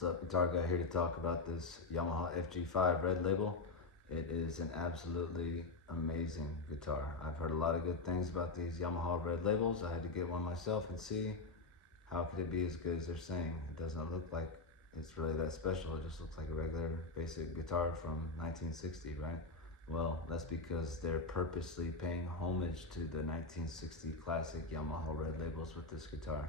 What's up, guitar guy here to talk about this Yamaha FG5 red label. It is an absolutely amazing guitar. I've heard a lot of good things about these Yamaha red labels. I had to get one myself and see how could it be as good as they're saying. It doesn't look like it's really that special. It just looks like a regular basic guitar from 1960, right? Well, that's because they're purposely paying homage to the 1960 classic Yamaha red labels with this guitar.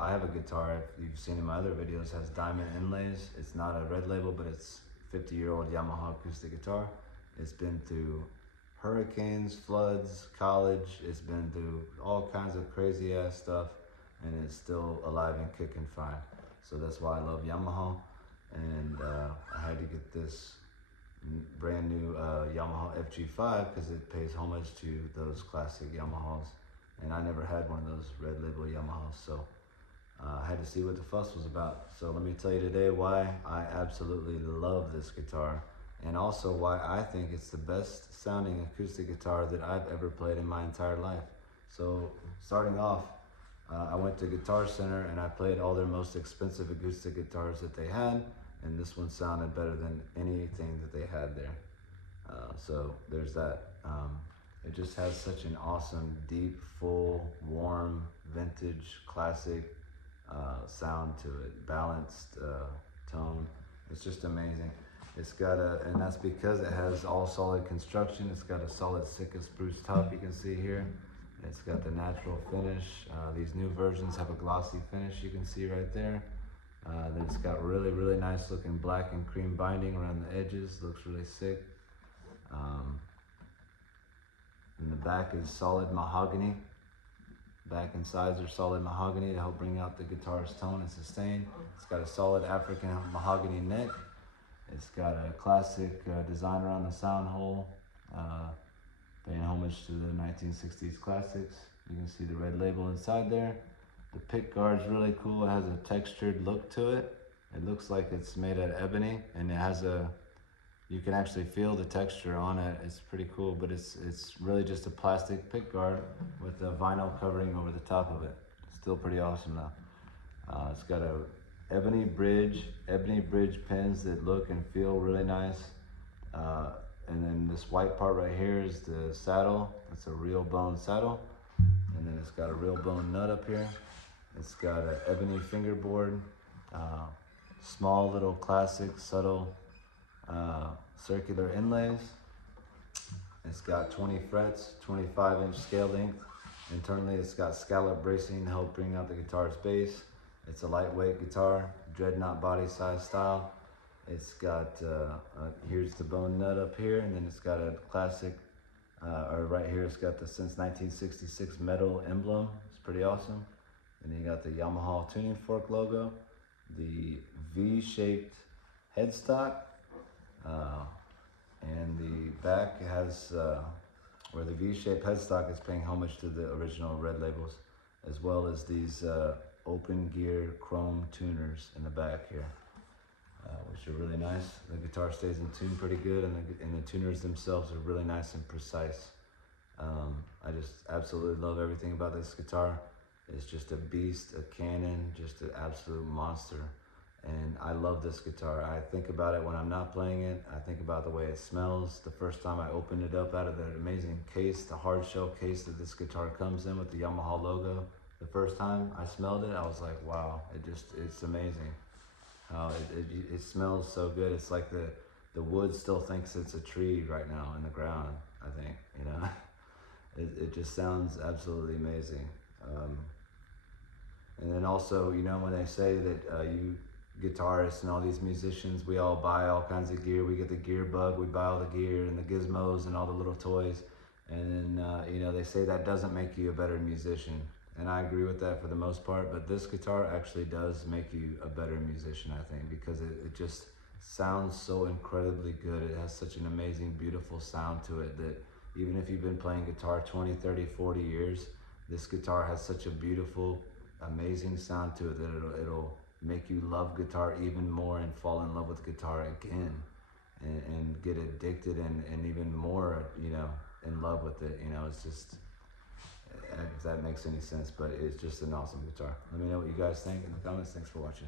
I have a guitar, if you've seen in my other videos, has diamond inlays. It's not a red label, but it's 50-year-old Yamaha acoustic guitar. It's been through hurricanes, floods, college. It's been through all kinds of crazy ass stuff, and it's still alive and kicking fine. So that's why I love Yamaha, and I had to get this brand new Yamaha FG5 because it pays homage to those classic Yamahas. And I never had one of those red label Yamahas, so I had to see what the fuss was about. So let me tell you today why I absolutely love this guitar, and also why I think it's the best sounding acoustic guitar that I've ever played in my entire life. So starting off, I went to Guitar Center and I played all their most expensive acoustic guitars that they had, and this one sounded better than anything that they had there. So there's that. It just has such an awesome, deep, full, warm, vintage, classic sound to it. Balanced tone. It's just amazing. It's got and that's because it has all solid construction. It's got a solid Sitka spruce top, you can see here. It's got the natural finish. These new versions have a glossy finish, you can see right there. Then it's got really, really nice looking black and cream binding around the edges. Looks really sick. And the back is solid mahogany. Back and sides are solid mahogany to help bring out the guitar's tone and sustain. It's got a solid African mahogany neck. It's got a classic design around the sound hole, paying homage to the 1960s classics. You can see the red label inside there. The pick guard's really cool. It has a textured look to it. It looks like it's made out of ebony, and it has you can actually feel the texture on it. It's pretty cool, but it's really just a plastic pick guard with a vinyl covering over the top of it. It's still pretty awesome though. It's got a ebony bridge pins that look and feel really nice. And then this white part right here is the saddle. It's a real bone saddle. And then it's got a real bone nut up here. It's got an ebony fingerboard, small little classic subtle circular inlays. It's got 20 frets, 25-inch scale length. Internally, it's got scallop bracing to help bring out the guitar's bass. It's a lightweight guitar, Dreadnought body size style. It's got, here's the bone nut up here, and then it's got a classic, or right here, it's got the since 1966 metal emblem. It's pretty awesome. And then you got the Yamaha tuning fork logo, the V-shaped headstock, and the back has where the V-shaped headstock is paying homage to the original red labels, as well as these open gear chrome tuners in the back here, which are really nice. The guitar stays in tune pretty good, and the tuners themselves are really nice and precise. I just absolutely love everything about this guitar. It's just a beast, a cannon, just an absolute monster. And I love this guitar. I think about it when I'm not playing it. I think about the way it smells. The first time I opened it up out of that amazing case, the hard shell case that this guitar comes in with the Yamaha logo, the first time I smelled it, I was like, wow, it's amazing. How it smells so good. It's like the wood still thinks it's a tree right now in the ground, I think, you know. It just sounds absolutely amazing. And then also, you know, when they say that you guitarists and all these musicians, we all buy all kinds of gear. We get the gear bug, we buy all the gear and the gizmos and all the little toys. And then, you know, they say that doesn't make you a better musician. And I agree with that for the most part, but this guitar actually does make you a better musician, I think, because it just sounds so incredibly good. It has such an amazing, beautiful sound to it that even if you've been playing guitar 20, 30, 40 years, this guitar has such a beautiful, amazing sound to it that it'll make you love guitar even more and fall in love with guitar again, and get addicted and even more, you know, in love with it. You know, it's just, if that makes any sense, but it's just an awesome guitar. Let me know what you guys think in the comments. Thanks for watching.